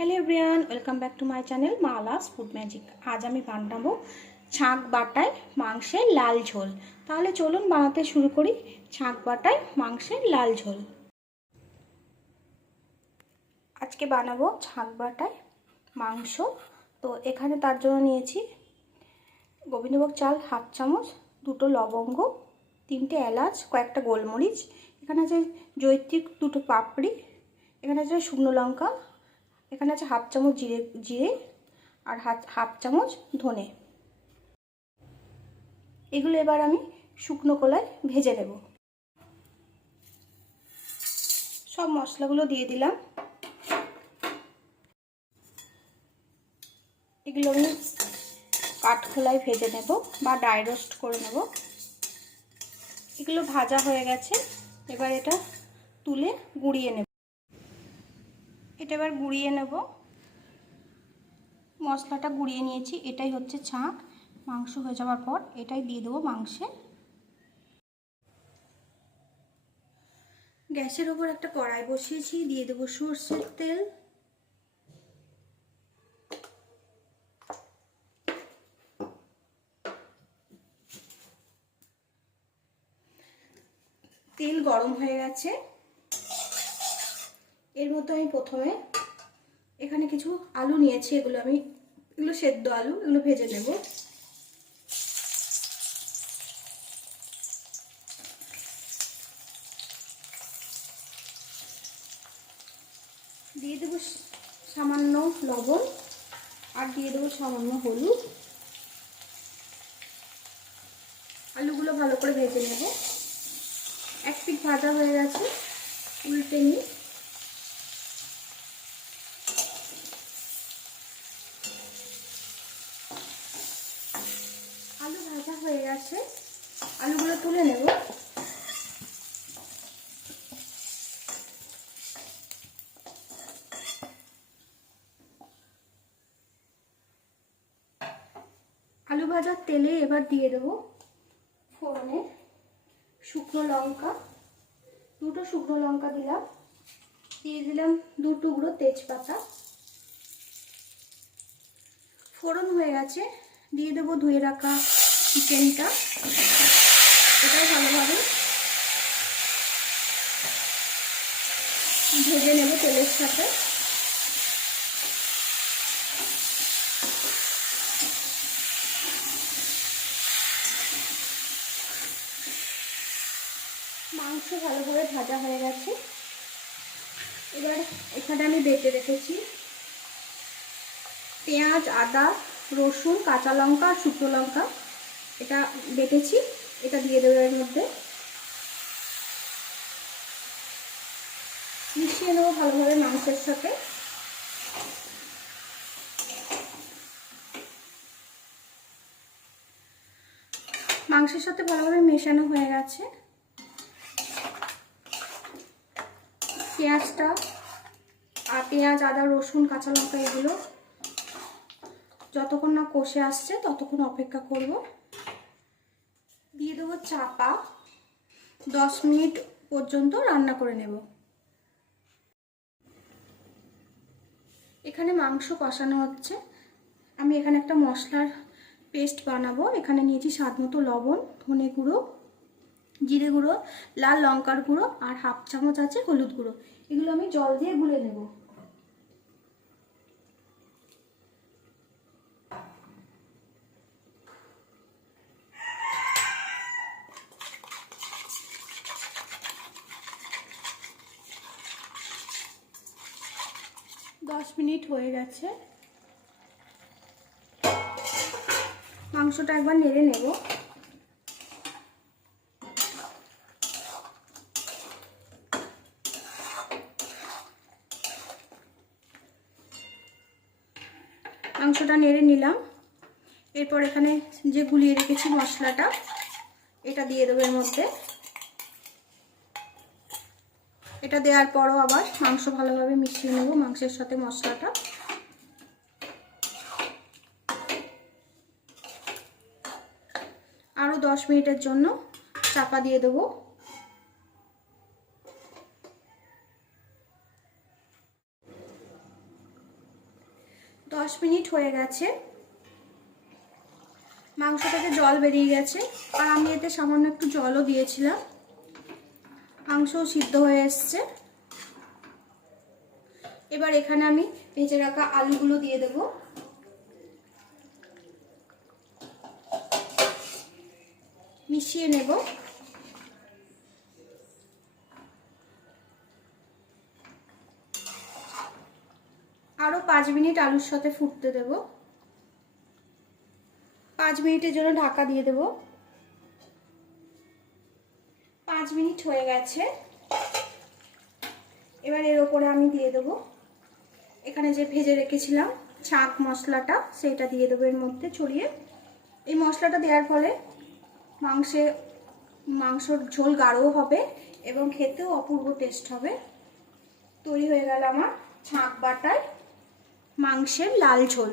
Hello everyone welcome back to my channel Mala's food magic আজ আমি বানাবো ছাঁক বাটায় মাংসের লাল ঝোল। তাহলে চলুন বানাতে শুরু করি ছাঁক বাটায় মাংসের লাল ঝোল। আজকে বানাবো ছাঁক বাটায় মাংস। তো এখানে তার জন্য নিয়েছি গোবিন্দভোগ চাল হাফ চামচ, দুটো লবঙ্গ, তিনটে এলাচ, কয়েকটা গোলমরিচ, এখানে আছে জৈত্রিক দুটো পাপড়ি, এখানে আছে শুকনো লঙ্কা এখানে আছে হাফ চামচ জিরে জিরে আর হাফ হাফ চামচ ধনে। এগুলো এবার আমি শুকনো কলায় ভেজে নেব। সব মশলাগুলো দিয়ে দিলাম। এগুলো আমি কাঠখোলায় ভেজে নেব বা ড্রাই রোস্ট করে নেব। এগুলো ভাজা হয়ে গেছে। এবার এটা তুলে গুঁড়িয়ে নেব। এটা এবার গুঁড়িয়ে নেব। মশলাটা গুঁড়িয়ে নিয়েছি, এটাই হচ্ছে ছাঁক। মাংস হয়ে যাওয়ার পর এটাই দিয়ে দেবো মাংসে। গ্যাসের ওপর একটা কড়াই বসিয়েছি, দিয়ে দেবো সর্ষের তেল। তেল গরম হয়ে গেছে। এর মধ্যে আমি প্রথমে এখানে কিছু আলু নিয়েছি, এগুলো আমি, এগুলো সেদ্ধ আলু, এগুলো ভেজে নেব। দিয়ে দেবো সামান্য লবণ আর দিয়ে দেবো সামান্য হলুদ। আলুগুলো ভালো করে ভেজে নেব। এক পিঠ ভাজা হয়ে গেছে, উল্টে নিই আলু ভাজা গেছে আলুগুলো তুলে নেব। আলু ভাজার তেলে এবার দিয়ে দেবো ফোড়নে শুকনো লঙ্কা। দুটো শুকনো লঙ্কা দিলাম। দিয়ে দিলাম দু টুকরো তেজপাতা। ফোড়ন হয়ে গেছে। দিয়ে দেবো ধুয়ে রাখা চিকেনটা। এটাও ভালোভাবে ভেজে নেব তেলের সাথে। মাংস ভালোভাবে ভাজা হয়ে গেছে। এবার এখানে আমি বেটে রেখেছি পেঁয়াজ, আদা, রসুন, কাঁচা লঙ্কা শুকনো লঙ্কা। এটা বেটেছি, এটা দিয়ে দেবো এর মধ্যে। মিশিয়ে নেব ভালোভাবে মাংসের সাথে। মাংসের সাথে ভালোভাবে মেশানো হয়ে গেছে। পেঁয়াজটা আর পেঁয়াজ, আদা, রসুন, কাঁচা লঙ্কা এগুলো যতক্ষণ না কষে আসছে ততক্ষণ অপেক্ষা করব। দেবো চাপা। দশ মিনিট পর্যন্ত রান্না করে নেব। এখানে মাংস কষানো হচ্ছে। আমি এখানে একটা মশলার পেস্ট বানাবো। এখানে নিয়েছি স্বাদ মতো লবণ, ধনে গুঁড়ো, জিরে গুঁড়ো, লাল লঙ্কার গুঁড়ো আর হাফ চামচ আছে হলুদ গুঁড়ো। এগুলো আমি জল দিয়ে গুলে নেব। দশ মিনিট হয়ে গেছে। মাংসটা একবার নেড়ে নেব। মাংসটা নেড়ে নিলাম। এরপর এখানে যে গুলিয়ে রেখেছি মশলাটা, এটা দিয়ে দেবো এর মধ্যে। এটা দেওয়ার পরও আবার মাংস ভালোভাবে মিশিয়ে নেব, মাংসের সাথে মশলাটা। আরও দশ মিনিটের জন্য চাপা দিয়ে দেবো। দশ মিনিট হয়ে গেছে। মাংস থেকে জল বেরিয়ে গেছে। আর আমি এতে সামান্য একটু জলও দিয়েছিলাম। মাংসও সিদ্ধ হয়ে এসছে। এবার এখানে আমি ভেজে রাখা আলুগুলো দিয়ে দেব। মিশিয়ে নেব। আরও পাঁচ মিনিট আলুর সাথে ফুটতে দেব। পাঁচ মিনিটের জন্য ঢাকা দিয়ে দেব। পাঁচ মিনিট হয়ে গেছে। এবার এর ওপরে আমি দিয়ে দেবো। এখানে যে ভেজে রেখেছিলাম ছাঁক মশলাটা সেটা দিয়ে দেবো এর মধ্যে ছড়িয়ে। এই মশলাটা দেওয়ার ফলে মাংসে, মাংসর ঝোল গাঢ়ও হবে এবং খেতেও অপূর্ব টেস্ট হবে। তৈরি হয়ে গেল আমার ছাঁক বাটায় মাংসের লাল ঝোল।